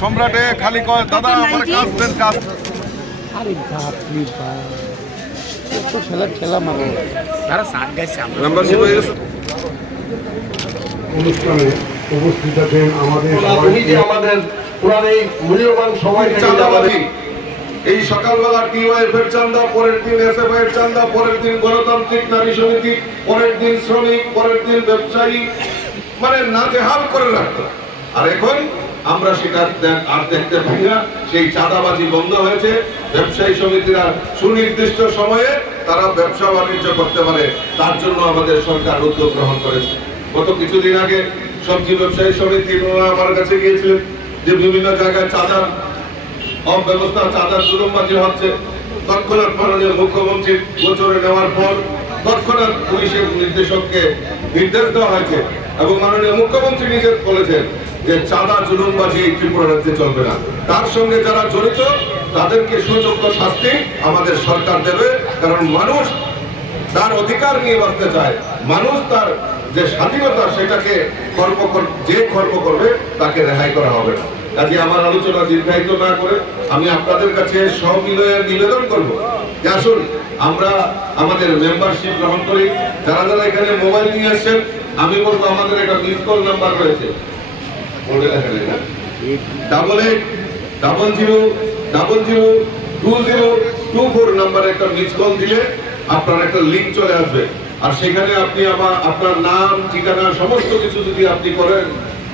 সম্রাটে খালি কয় দাদা আমার কাজ দেন কাজ। আরে বাপরে বাপ, এত ঠেলা মারো তারা সাত গাইছে মেম্বারশিপ হয়ে গেছে। অনুষ্ঠানে উপস্থিত আছেন আমাদের পুরান এই মূল্যবান সময় চাঁদাবাজি, এই সকালবেলা টিওয়াইএফ এর চাঁদা, পরের দিন এসএফআই এর চাঁদা, পরের দিন গণতান্ত্রিক নারী সমিতি, পরের দিন শ্রমিক, পরের দিন ব্যবসায়ী, মানে নাজেহাল করে রাখতো। আর এখন আমরা সেটা আর দেখতে পাই না। সেই চাঁদাবাজি বন্ধ হয়েছে। ব্যবসায়ী সমিতিরা সুনির্দিষ্ট সময়ে তারা ব্যবসা বাণিজ্য করতে পারে, তার জন্য আমাদের সরকার উদ্যোগ গ্রহণ করেছে। গত কিছুদিন আগে সবজি ব্যবসায়ী সমিতি আমার কাছে গিয়েছিলেন যে বিভিন্ন জায়গায় চাঁদার অব্যবস্থা, চাঁদার জুলুমবাজি হচ্ছে। তৎক্ষণাৎ মাননীয় মুখ্যমন্ত্রীর গোচরে নেওয়ার পর তৎক্ষণাৎ পুলিশের নির্দেশককে নির্দেশ দেওয়া হয়েছে এবং মাননীয় মুখ্যমন্ত্রী নিজে বলেছেন যে চাঁদা জুলুমবাজি ত্রিপুরা রাজ্যে চলবে না। তার সঙ্গে যারা জড়িত তাদেরকে সুযোগ্য শাস্তি আমাদের সরকার দেবে, কারণ মানুষ তার অধিকার নিয়ে বাঁচতে চায়। মানুষ তার যে স্বাধীনতা সেটাকে যে খর্ব করবে তাকে রেহাই করা হবে না। কাজে আমার আলোচনা দীর্ঘায়িত না করে আমি আপনাদের কাছে সবিনয়ে নিবেদন করব যে আসুন আমরা আমাদের মেম্বারশিপ গ্রহণ করি। যারা যারা এখানে মোবাইল নিয়ে আসছেন, আমি বলবো আমাদের একটা মিস কল নাম্বার রয়েছে, 8800002024 নাম্বারে একটা মিস কল দিলে আপনার একটা লিংক চলে আসবে। আর সেখানে আপনি আপনার নাম, ঠিকানা সমস্ত কিছু যদি আপনি করেন,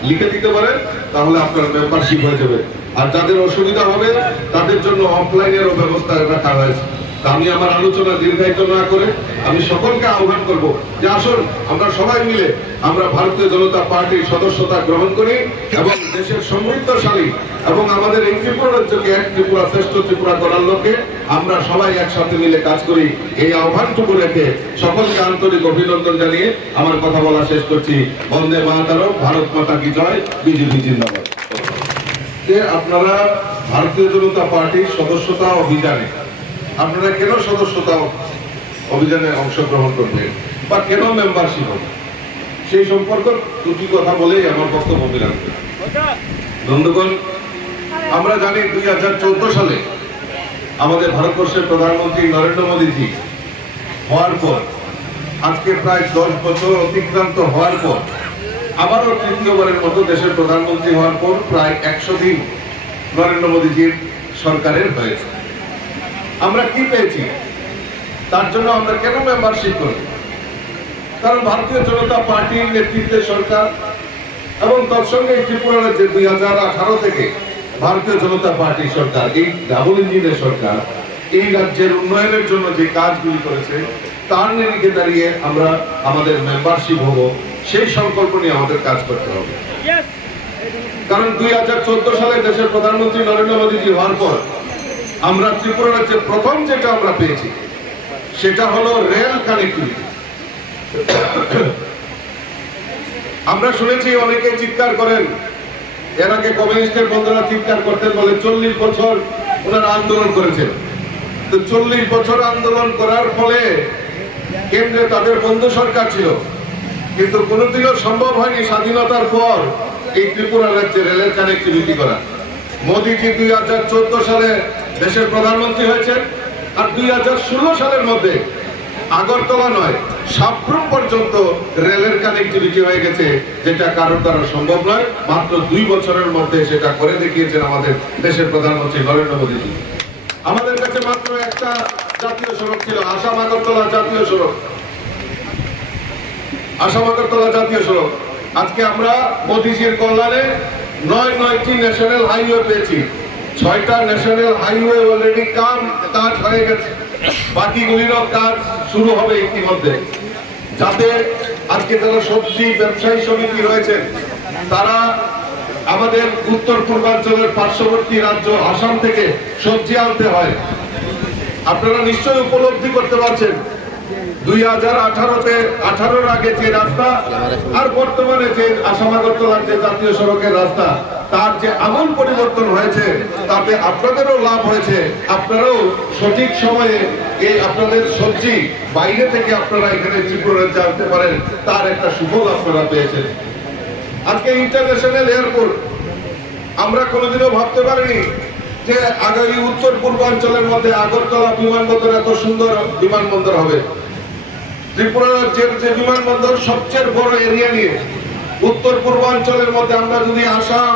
লিখে দিতে পারেন, তাহলে আপনার মেম্বারশিপ হয়ে যাবে। আর যাদের অসুবিধা হবে তাদের জন্য অফলাইনেরও ব্যবস্থা রাখা হয়েছে। আমি আমার আলোচনা দীর্ঘায়িত না করে আমি সকলকে আহ্বান করব যে আসুন আমরা সবাই মিলে আমরা ভারতীয় জনতা পার্টির সদস্যতা গ্রহণ করি এবং দেশের সমৃদ্ধশালী এবং আমাদের এই ত্রিপুরা রাজ্যকে এক ত্রিপুরা শ্রেষ্ঠ ত্রিপুরা করার লক্ষ্যে আমরা সবাই একসাথে মিলে কাজ করি। এই আহ্বানটুকু রেখে সকলকে আন্তরিক অভিনন্দন জানিয়ে আমার কথা বলা শেষ করছি। বন্দে মাতরম, ভারত মাতা কি জয়, বিজেপি জিন্দাবাদ। যে আপনারা ভারতীয় জনতা পার্টির সদস্যতা অভিযানে আপনারা কেন সদস্যতা অভিযানে অংশগ্রহণ করবেন বা কেন মেম্বারশিপ হবে, সেই সম্পর্কে দুটি কথা বলেই আমার বক্তব্য বিরাম করি। বন্ধুগণ, আমরা জানি 2014 সালে আমাদের ভারতবর্ষের প্রধানমন্ত্রী নরেন্দ্র মোদীজি হওয়ার পর আজকে প্রায় 10 বছর অতিক্রান্ত হওয়ার পর আবারও তৃতীয়বারের মতো দেশের প্রধানমন্ত্রী হওয়ার পর প্রায় 100 দিন নরেন্দ্র মোদীজির সরকারের হয়েছে। আমরা কি পেয়েছি, তার জন্য আমরা কেন মেম্বারশিপ করব? কারণ ভারতীয় জনতা পার্টির নেতৃত্বে সরকার এবং তৎসঙ্গে ত্রিপুরা রাজ্যে 2018 থেকে ভারতীয় জনতা পার্টির সরকার, এই ডাবল ইঞ্জিনের সরকার এই রাজ্যের উন্নয়নের জন্য যে কাজগুলি করেছে তার নিরিখে দাঁড়িয়ে আমরা আমাদের মেম্বারশিপ হব, সেই সংকল্প নিয়ে আমাদের কাজ করতে হবে। কারণ 2014 সালে দেশের প্রধানমন্ত্রী নরেন্দ্র মোদীজি হওয়ার পর আমরা ত্রিপুরা রাজ্যে প্রথম যেটা আমরা পেয়েছি সেটা হলো রেল কানেক্টিভিটি। আমরা শুনেছি অনেকে চিৎকার করেন, এর আগে কমিউনিস্টের বন্ধুরা চিৎকার করতেন, বলে 40 বছর ওনারা আন্দোলন করেছেন। তো 40 বছর আন্দোলন করার ফলে কেন্দ্রে তাদের বন্ধু সরকার ছিল, কিন্তু কোনোদিনও সম্ভব হয়নি স্বাধীনতার পর এই ত্রিপুরা রাজ্যে রেলের কানেক্টিভিটি করা। মোদীজি 2014 সালে দেশের প্রধানমন্ত্রী হয়েছেন, আর 2016 সালের মধ্যে আগরতলা নয় সাপ্রুম পর্যন্ত রেলের কানেক্টিভিটি হয়ে গেছে, যেটা কারোর দ্বারা সম্ভব নয়। মাত্র 2 বছরের মধ্যে সেটা করে দেখিয়েছেন আমাদের দেশের প্রধানমন্ত্রী নরেন্দ্র মোদীজি। আমাদের কাছে মাত্র একটা জাতীয় সড়ক ছিল, আসাম আগরতলা জাতীয় সড়ক। আসাম আগরতলা জাতীয় সড়ক আজকে আমরা মোদীজির কল্যাণে 9টি ন্যাশনাল হাইওয়ে পেয়েছি। 6টা ন্যাশনাল হাইওয়ে অলরেডি কাজ হয়ে গেছে, বাকিগুলিরও কাজ শুরু হবে ইতিমধ্যে, যাতে আজকে যারা সবজি ব্যবসায়ী সমিতি রয়েছে তারা আমাদের উত্তর পূর্বাঞ্চলের পার্শ্ববর্তী রাজ্য আসাম থেকে সবজি আনতে হয়। আপনারা নিশ্চয়ই উপলব্ধি করতে পারছেন 2018-র আগে যে রাস্তা আর বর্তমানে যে আসাম আগরতলার যে জাতীয় সড়কের রাস্তা, তার যে আমূল পরিবর্তন হয়েছে তাতে আপনাদেরও লাভ হয়েছে, আপনারাও সঠিক সময়ে এই আপনাদের সবজি বাইরে থেকে আপনারা এখানে ত্রিপুরা জানতে পারেন, তার একটা সুফল আপনারা পেয়েছেন। আজকে ইন্টারন্যাশনাল এয়ারপোর্ট আমরা কোনোদিনও ভাবতে পারিনি যে আগামী উত্তর পূর্বাঞ্চলের মধ্যে আগরতলা বিমানবন্দর এত সুন্দর বিমানবন্দর হবে। ত্রিপুরা রাজ্যের যে বিমানবন্দর সবচেয়ে বড় এরিয়া নিয়ে, উত্তর পূর্বাঞ্চলের মধ্যে আমরা যদি আসাম,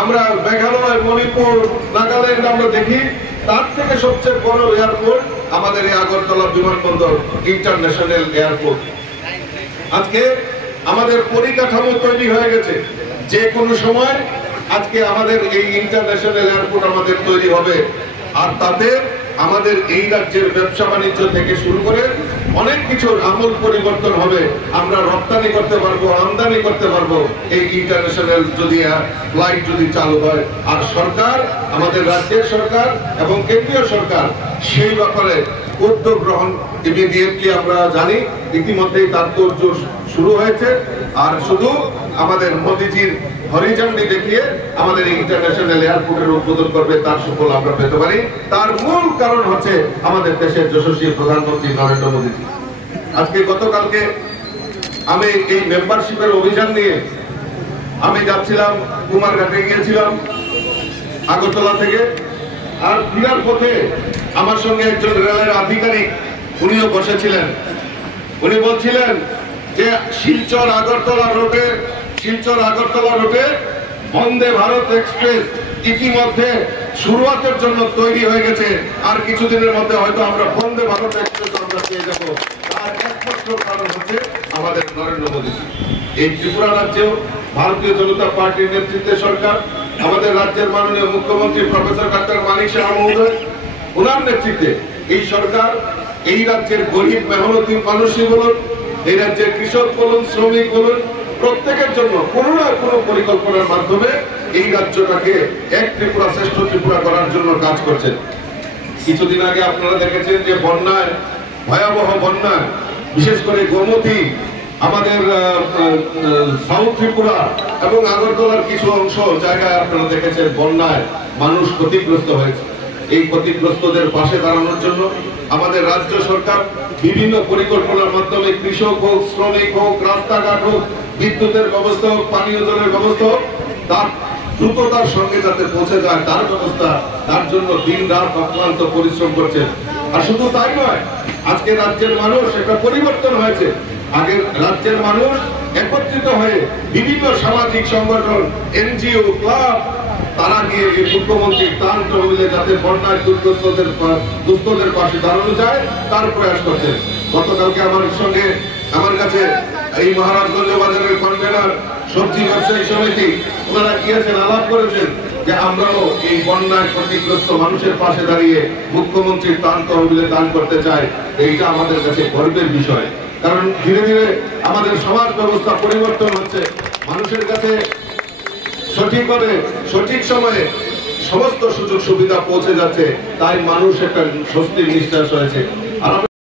আমরা মেঘালয়, মণিপুর, নাগাল্যান্ড আমরা দেখি, তার থেকে সবচেয়ে বড় এয়ারপোর্ট আমাদের এই আগরতলা বিমানবন্দর ইন্টারন্যাশনাল এয়ারপোর্ট। আজকে আমাদের পরিকাঠামো তৈরি হয়ে গেছে, যে কোনো সময় আজকে আমাদের এই ইন্টারন্যাশনাল এয়ারপোর্ট আমাদের তৈরি হবে, আর তাতে আমাদের এই রাজ্যের ব্যবসা বাণিজ্য থেকে শুরু করে অনেক কিছুর আমূল পরিবর্তন হবে। আমরা রপ্তানি করতে পারবো, আমদানি করতে পারবো এই ইন্টারন্যাশনাল যদি ফ্লাইট যদি চালু হয়। আর সরকার, আমাদের রাজ্যের সরকার এবং কেন্দ্রীয় সরকার সেই ব্যাপারে উদ্যোগ গ্রহণ ইমিডিয়েটলি আমরা জানি, ইতিমধ্যেই তার তোড়জোড় শুরু হয়েছে। আর শুধু আমাদের মোদিজির হরিঝান্ডি দেখিয়ে আমাদের ইন্টারন্যাশনাল এয়ারপোর্টের উদ্বোধন করবে, তার সুফল আমরা পেতে পারি। তার মূল কারণ হচ্ছে আমাদের দেশের যশস্বী প্রধানমন্ত্রী নরেন্দ্র মোদীজি। আজকে গতকালকে আমি এই মেম্বারশিপের অভিযান নিয়ে আমি যাচ্ছিলাম, কুমারঘাটে গিয়েছিলাম আগরতলা থেকে, আর ফিরার পথে আমার সঙ্গে একজন রেলের আধিকারিক উনিও বসেছিলেন। উনি বলছিলেন যে শিলচর আগরতলা রোডে বন্দে ভারত এক্সপ্রেস ইতিমধ্যে শুরুয়াতের জন্য তৈরি হয়ে গেছে, আর কিছুদিনের মধ্যে হয়তো আমরা বন্দে ভারত এক্সপ্রেস আমরা পেয়ে যাবো। তার একমাত্র কারণ হচ্ছে আমাদের নরেন্দ্র মোদী। এই ত্রিপুরা রাজ্যেও ভারতীয় জনতা পার্টির নেতৃত্বে সরকার, আমাদের রাজ্যের মাননীয় মুখ্যমন্ত্রী প্রফেসর ডাক্তার মানিক সাহা মহোদয়, ওনার নেতৃত্বে এই সরকার এই রাজ্যের গরিব মেহনতি মানুষই বলুন, এই রাজ্যের কৃষক বলুন, শ্রমিক বলুন, প্রত্যেকের জন্য কোনো না কোনো পরিকল্পনার মাধ্যমে এই রাজ্যটাকে এক ত্রিপুরা শ্রেষ্ঠ ত্রিপুরা করার জন্য কাজ করছেন। কিছুদিন আগে আপনারা দেখেছেন যে বন্যায়, ভয়াবহ বন্যায়, বিশেষ করে গোমতী, আমাদের সাউথ ত্রিপুরা এবং আগরতলার কিছু অংশ জায়গায় আপনারা দেখেছেন বন্যায় মানুষ ক্ষতিগ্রস্ত হয়েছে। এই ক্ষতিগ্রস্তদের পাশে দাঁড়ানোর জন্য আমাদের রাজ্য সরকার বিভিন্ন পরিকল্পনার মাধ্যমে কৃষক হোক, শ্রমিক হোক, রাস্তাঘাট হোক, বিদ্যুতের ব্যবস্থা হোক, পানীয় জলের ব্যবস্থা হোক, তার দ্রুততার সঙ্গে যাতে পৌঁছে যায় তার ব্যবস্থা, তার জন্য দিন রাত অক্লান্ত পরিশ্রম করছেন। আর শুধু তাই নয়, আজকে রাজ্যের মানুষ একটা পরিবর্তন হয়েছে। আগে রাজ্যের মানুষ একত্রিত হয়ে বিভিন্ন সামাজিক সংগঠন, এনজিও, ক্লাব, তারা গিয়ে এই মুখ্যমন্ত্রীর ত্রাণ তহবিলে যাতে বন্যায় দুস্থদের পাশে দাঁড়ানো যায় তার প্রয়াস করছেন। গতকালকে আমার কাছে এই মহারাজগঞ্জ বাজারের কনভেনার, সবজি ব্যবসায়ী সমিতি, ওনারা গিয়েছেন, আলাপ করেছেন যে আমরাও এই বন্যায় ক্ষতিগ্রস্ত মানুষের পাশে দাঁড়িয়ে মুখ্যমন্ত্রীর ত্রাণ তহবিলে দান করতে চাই। এইটা আমাদের কাছে গর্বের বিষয়, কারণ ধীরে ধীরে আমাদের সমাজ ব্যবস্থা পরিবর্তন হচ্ছে, মানুষের কাছে সঠিকভাবে সঠিক সময়ে সমস্ত সুযোগ সুবিধা পৌঁছে যাচ্ছে, তাই মানুষ একটা স্বস্তির নিঃশ্বাস হয়েছে। আর